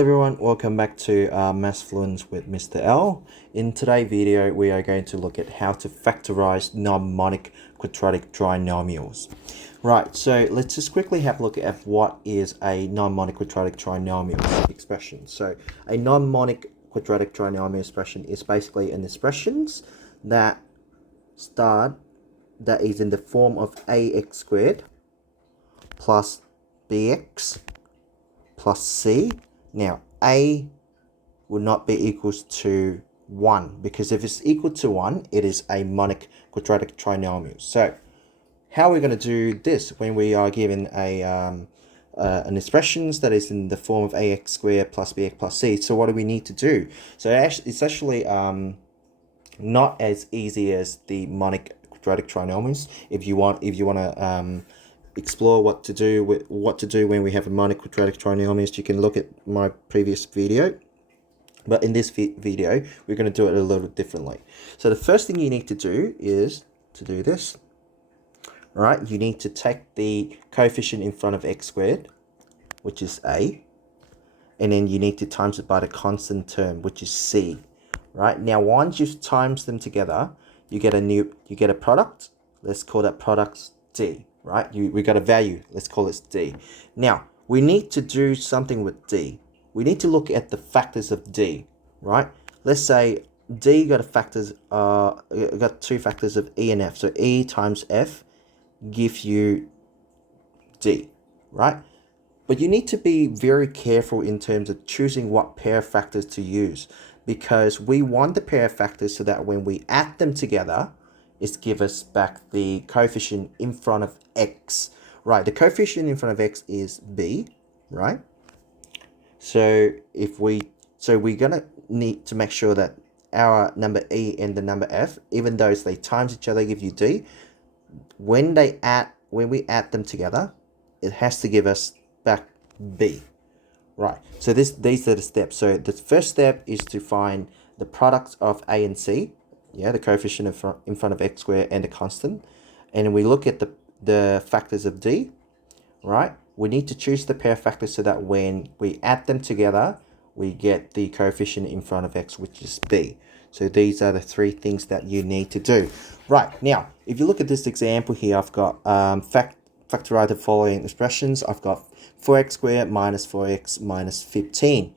Everyone, welcome back to Mathfluence with Mr. L. In today's video, we are going to look at how to factorize non-monic quadratic trinomials. Right, so let's just quickly have a look at what is a non-monic quadratic trinomial expression. So a non-monic quadratic trinomial expression is basically an expression that is in the form of ax squared plus bx plus c. Now, a will not be equals to 1, because if it's equal to 1, it is a monic quadratic trinomial. So, how are we going to do this when we are given an expression that is in the form of ax squared plus bx plus c? So, what do we need to do? So, it's actually not as easy as the monic quadratic trinomials. If you want to explore what to do when we have a monic quadratic trinomials, you can look at my previous video. But in this video, we're going to do it a little differently. So the first thing you need to do is to do this. All right, you need to take the coefficient in front of x squared, which is a, and then you need to times it by the constant term, which is c. Right, now once you've times them together, you get a product. Let's call that product d. Right, we got a value, let's call it d. Now we need to do something with d. We need to look at the factors of d. Right, let's say d got two factors of e and f. So e times f gives you d. Right, but you need to be very careful in terms of choosing what pair of factors to use, because we want the pair of factors so that when we add them together, it gives us back the coefficient in front of x. Right, the coefficient in front of x is b, right? So we're gonna need to make sure that our number e and the number f, even though they times each other give you d, when we add them together, it has to give us back b. Right, so these are the steps. So the first step is to find the product of a and c. Yeah, the coefficient in front of x squared and the constant. And we look at the factors of d, right? We need to choose the pair of factors so that when we add them together, we get the coefficient in front of x, which is b. So these are the three things that you need to do. Right, now, if you look at this example here, I've got factorize the following expressions. I've got 4x squared minus 4x minus 15.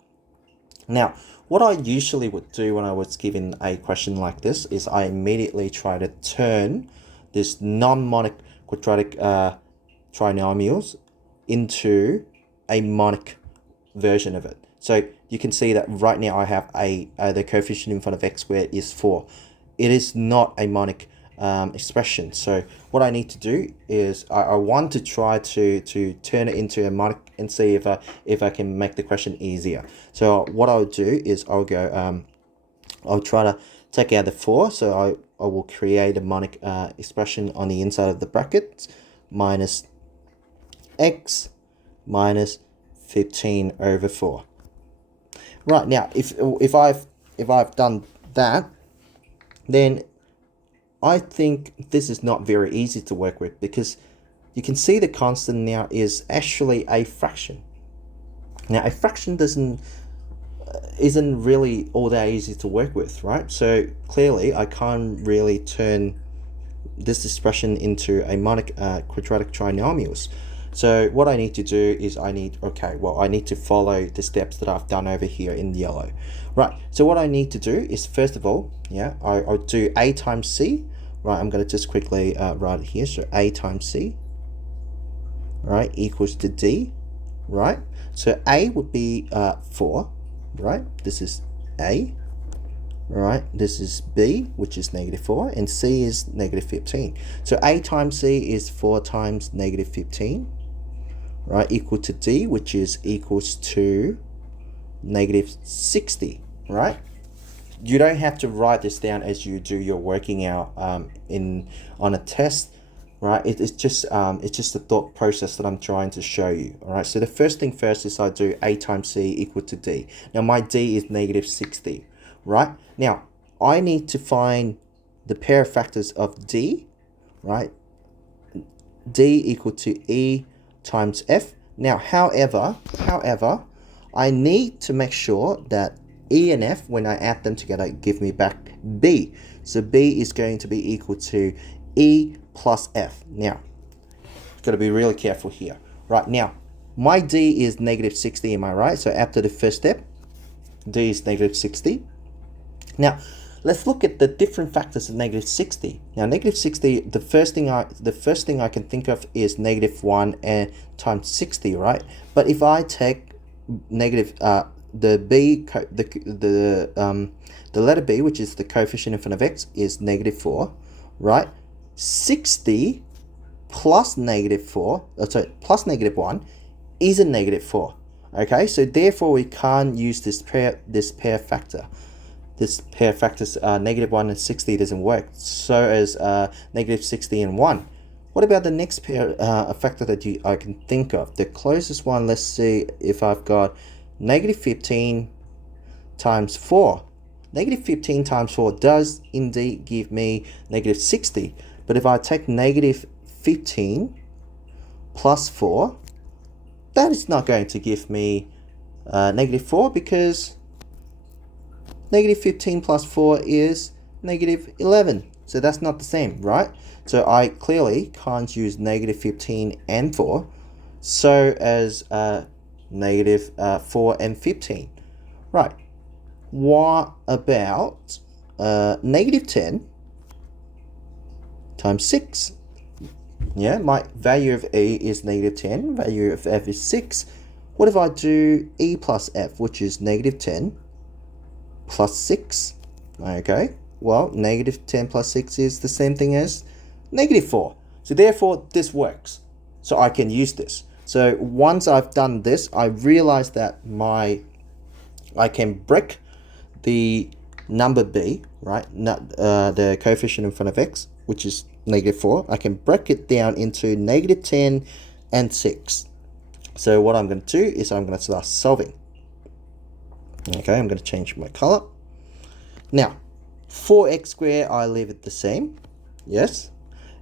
Now, what I usually would do when I was given a question like this is I immediately try to turn this non-monic quadratic trinomials into a monic version of it. So you can see that right now I have the coefficient in front of x squared is 4. It is not a monic expression. So what I need to do is I want to try to turn it into a monic and see if I can make the question easier. So what I'll do is I'll try to take out the 4. So I will create a monic expression on the inside of the brackets, minus x minus 15 over 4. Right, now if I've done that, then I think this is not very easy to work with, because you can see the constant now is actually a fraction. Now a fraction isn't really all that easy to work with, right? So clearly I can't really turn this expression into a monic quadratic trinomials. So what I need to do is I need to follow the steps that I've done over here in yellow. Right, so what I need to do is, first of all, I'll do a times c. Right, I'm going to just quickly write it here. So a times c, right, equals to d, right? So a would be 4, right? This is a, right? This is b, which is -4, and c is -15. So a times c is 4 times -15, right? Equal to d, which is equals to -60, right? You don't have to write this down as you do your working out on a test, right? It's just a thought process that I'm trying to show you. All right, so the first thing first is I do a times c equal to d. Now my d is -60, right? Now I need to find the pair of factors of d, right? D equal to e times f. Now however I need to make sure that E and F, when I add them together, give me back B. So B is going to be equal to E plus F. Now, got to be really careful here. Right, now, my D is negative 60, am I right? So after the first step, D is negative 60. Now, let's look at the different factors of negative 60. Now, negative 60, the first thing I can think of is negative 1 and times 60, right? But if I take negative the letter B, which is the coefficient in front of x, is negative 4, right? 60 plus negative 4, plus negative 1 is a negative 4. Okay, so therefore we can't use this pair factor. This pair of factors, negative 1 and 60, doesn't work. So as negative 60 and 1. What about the next pair a factor that I can think of? The closest one, let's see if I've got negative 15 times 4. Negative 15 times 4 does indeed give me negative 60. But if I take negative 15 plus 4, that is not going to give me negative 4, because negative 15 plus 4 is negative 11. So that's not the same, right? So I clearly can't use negative 15 and 4. So as negative 4 and 15. Right. What about negative 10 times 6? Yeah, my value of E is negative 10. Value of F is 6. What if I do E plus F, which is negative 10 plus 6? Okay, well, negative 10 plus 6 is the same thing as negative 4. So therefore, this works. So I can use this. So once I've done this, I realize that I can break the number B, right? The coefficient in front of x, which is negative 4. I can break it down into negative 10 and 6. So what I'm going to do is I'm going to start solving. Okay, I'm going to change my color. Now, 4x squared, I leave it the same. Yes.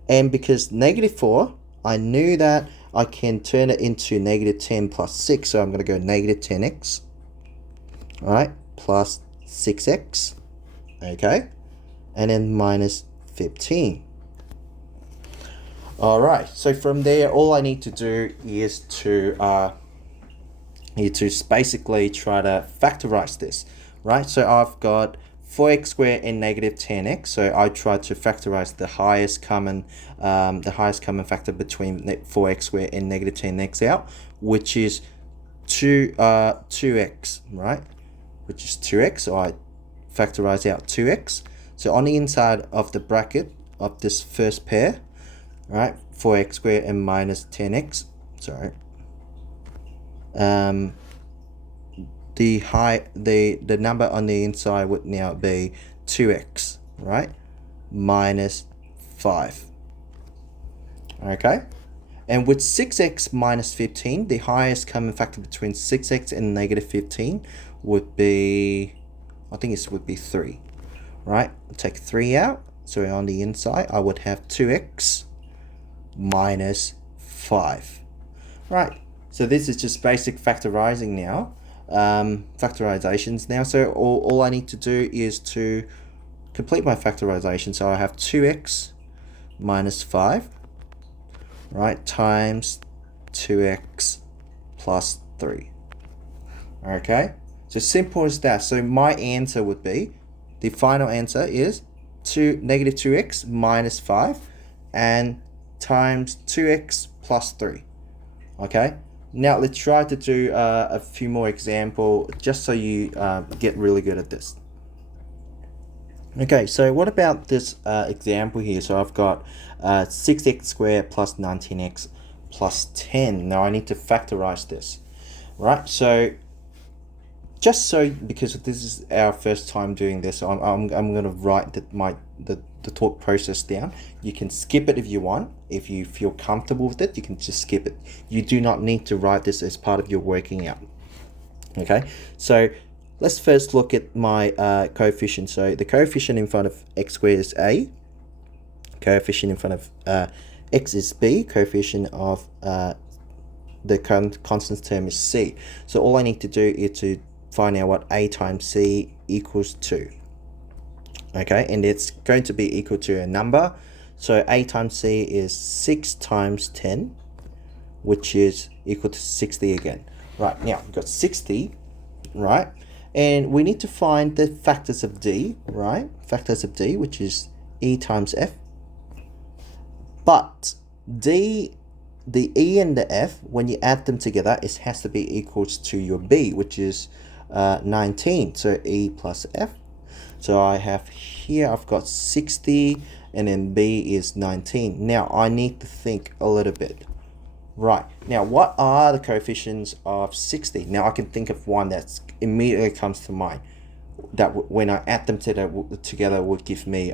And because negative 4, I knew that I can turn it into negative 10 plus 6. So I'm going to go negative 10x. All right, plus 6x. Okay. And then minus 15. All right. So from there, all I need to do is to basically try to factorize this, right? So I've got 4x squared and negative 10x. So I try to factorize the highest common factor between 4x squared and negative 10x out, which is 2x, right? Which is 2x. So I factorize out 2x. So on the inside of the bracket of this first pair, right, 4x squared and minus 10x. Sorry. The number on the inside would now be 2x, right, minus 5. Okay, and with 6x minus 15, the highest common factor between 6x and negative 15 would be, I think it would be 3, right? Take 3 out, so on the inside I would have 2x minus 5, right? So this is just basic factorizing now, factorizations now. So all I need to do is to complete my factorization. So I have 2x minus 5, right, times 2x plus 3. Okay, so simple as that. So my answer would be, the final answer is negative 2x minus 5 and times 2x plus 3. Okay, now let's try to do a few more examples just so you get really good at this. Okay, so what about this example here? So I've got 6x squared plus 19x plus 10. Now I need to factorize this, right? So just so, because this is our first time doing this, I'm going to write the thought process down. You can skip it if you want. If you feel comfortable with it, you can just skip it. You do not need to write this as part of your working out. Okay, so let's first look at my coefficient. So the coefficient in front of x squared is a, coefficient in front of x is b, coefficient of the constant term is c. So all I need to do is to find out what a times c equals to. Okay, and it's going to be equal to a number. So a times c is 6 times 10, which is equal to 60 again. Right, now we've got 60, right? And we need to find the factors of d, right? Factors of d, which is e times f. But d, the e and the f, when you add them together, it has to be equals to your b, which is 19. So e plus f. So I have here, I've got 60, and then b is 19. Now I need to think a little bit. Right, now what are the coefficients of 60? Now I can think of one that immediately comes to mind, that when I add them together would give me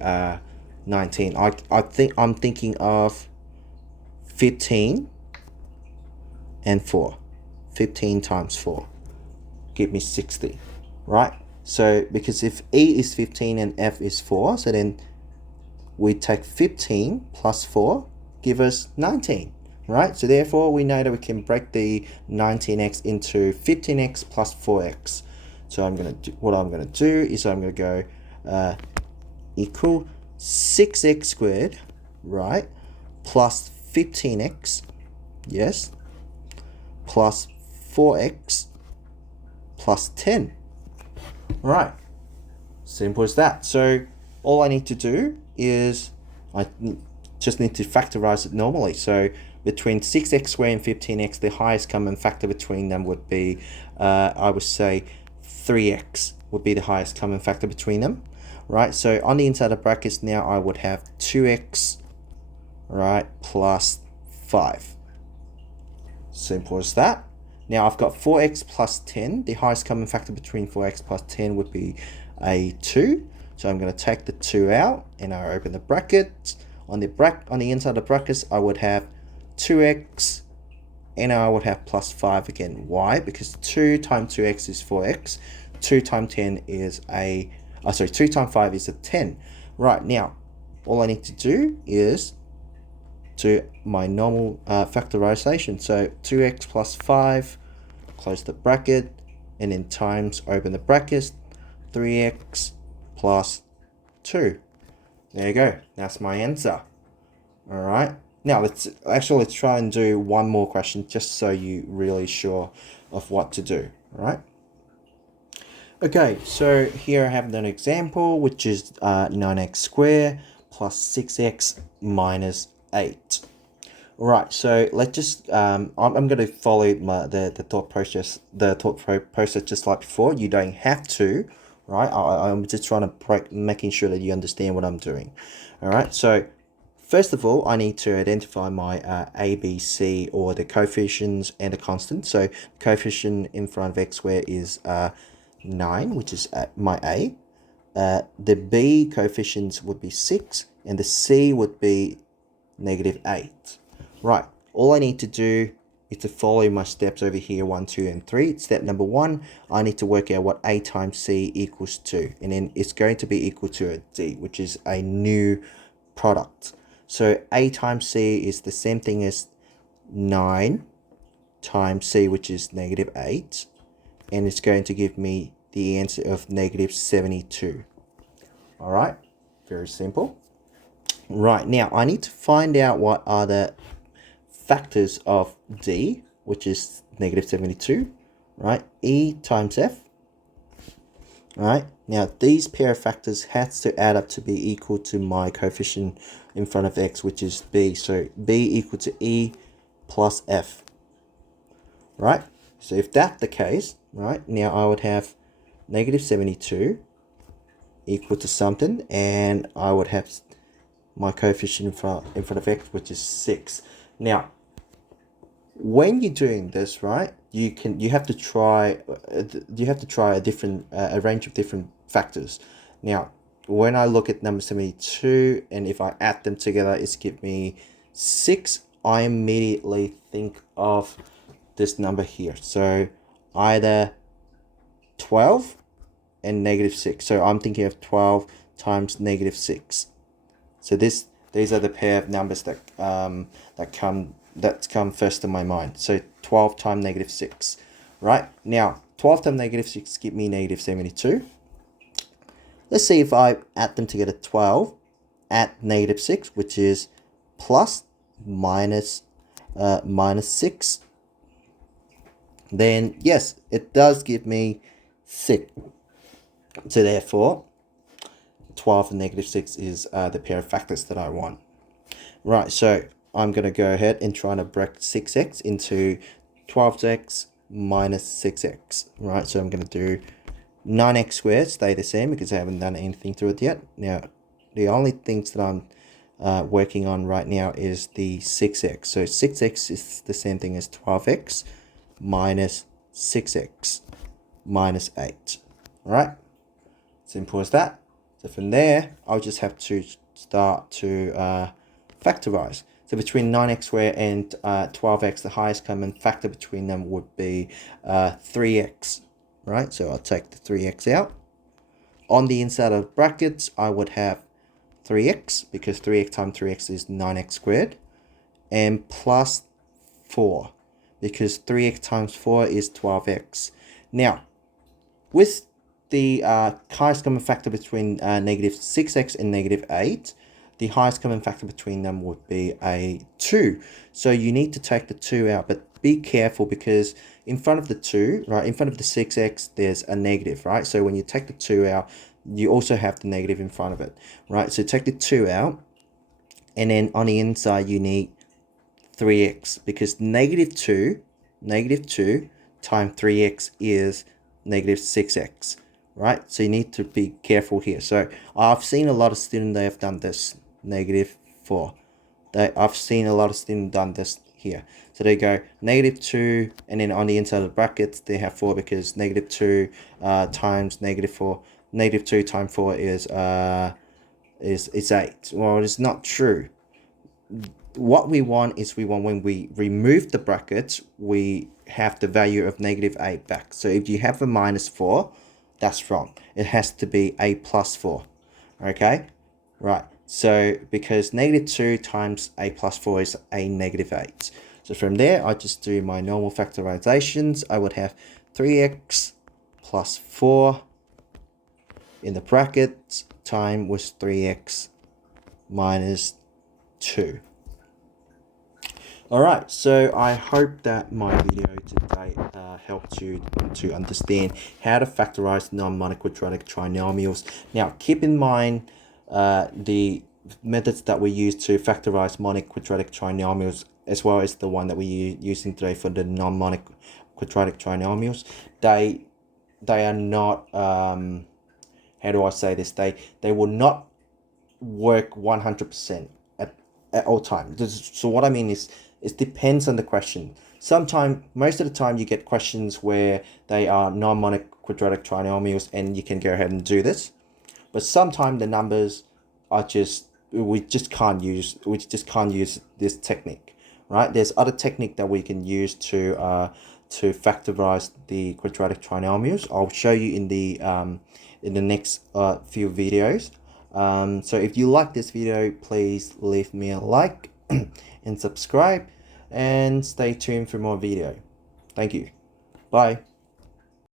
19. I'm thinking of 15 and 4. 15 times 4 give me 60, right? So because if e is 15 and f is 4, so then we take 15 plus 4 give us 19, right? So therefore we know that we can break the 19x into 15x plus 4x. So what I'm gonna do is I'm gonna go equal 6x squared, right, plus 15x, yes, plus 4x plus 10. Right, simple as that. So all I need to do is I just need to factorize it normally. So between 6x squared and 15x, the highest common factor between them would be, I would say 3x would be the highest common factor between them, right? So on the inside of brackets now I would have 2x, right, plus 5. Simple as that. Now I've got 4x plus 10. The highest common factor between 4x plus 10 would be a 2. So I'm going to take the 2 out and I open the bracket. On the inside of the brackets, I would have 2x and I would have plus 5 again. Why? Because 2 times 2x is 4x. 2 times 10 is 2 times 5 is a 10. Right, now all I need to do is to my normal factorization. So 2x plus 5, close the bracket, and then times, open the brackets, 3x plus 2. There you go. That's my answer. All right. Now let's try and do one more question just so you're really sure of what to do. All right. Okay, so here I have an example, which is 9x squared plus 6x minus 8. Right, so let's just I'm going to follow the thought process just like before. You don't have to, right? I'm just trying to making sure that you understand what I'm doing. All right, so first of all, I need to identify my a, b, c, or the coefficients and the constant. So coefficient in front of x squared is 9, which is my a. The b coefficients would be 6, and the c would be -8. Right, all I need to do is to follow my steps over here, 1, 2, and 3. Step number 1, I need to work out what a times c equals to, and then it's going to be equal to a d, which is a new product. So a times c is the same thing as 9 times c, which is -8, and it's going to give me the answer of -72. All right, very simple. Right, now I need to find out what are the factors of d, which is -72, right? E times f. Right, now these pair of factors has to add up to be equal to my coefficient in front of x, which is b. So b equal to e plus f. Right, so if that's the case, right, now I would have -72 equal to something, and I would have my coefficient in front of x, which is 6. Now when you're doing this, right, you have to try a range of different factors. Now when I look at number 72, and if I add them together, it's give me 6. I immediately think of this number here, so either 12 and -6. So I'm thinking of 12 times -6. So these are the pair of numbers that come that's come first to my mind. So 12 times negative 6, right? Now, 12 times negative 6 give me negative 72. Let's see if I add them together. 12 at negative 6, which is plus minus 6. Then, yes, it does give me 6. So therefore, 12 and negative 6 is the pair of factors that I want. Right, so I'm going to go ahead and try to break 6x into 12x minus 6x. Right, so I'm going to do 9x squared, stay the same because I haven't done anything to it yet. Now, the only things that I'm working on right now is the 6x. So 6x is the same thing as 12x minus 6x minus 8. All right, simple as that. So from there, I'll just have to start to factorize. So between 9x squared and 12x, the highest common factor between them would be 3x. Right, so I'll take the 3x out. On the inside of brackets, I would have 3x, because 3x times 3x is 9x squared, and plus 4, because 3x times 4 is 12x. Now, with the highest common factor between negative 6x and negative 8, the highest common factor between them would be a 2. So you need to take the 2 out, but be careful because in front of the 2, right, in front of the 6x, there's a negative, right? So when you take the 2 out, you also have the negative in front of it, right? So take the 2 out, and then on the inside, you need 3x, because negative 2 times 3x is negative 6x, right? So you need to be careful here. So I've seen a lot of students, they have done this, negative 4. I've seen a lot of students done this here. So they go negative 2, and then on the inside of the brackets, they have 4, because negative 2 times negative 4, negative 2 times 4 is 8. Well, it's not true. What we want is when we remove the brackets, we have the value of negative 8 back. So if you have a minus 4, that's wrong. It has to be a plus 4. Okay? Right. So because negative 2 times a plus 4 is a negative 8. So from there, I just do my normal factorizations. I would have 3x plus 4 in the brackets time was 3x minus 2. Alright, so I hope that my video today helped you to understand how to factorize non-monic quadratic trinomials. Now, keep in mind the methods that we use to factorize monic quadratic trinomials, as well as the one that we're using today for the non-monic quadratic trinomials. They are not, how do I say this? They will not work 100% at all times. So what I mean is, it depends on the question. Most of the time, you get questions where they are non-monic quadratic trinomials, and you can go ahead and do this. But sometimes the numbers are we just can't use this technique, right? There's other technique that we can use to factorize the quadratic trinomials. I'll show you in the next few videos. So if you like this video, please leave me a like and subscribe, and stay tuned for more video. Thank you. Bye.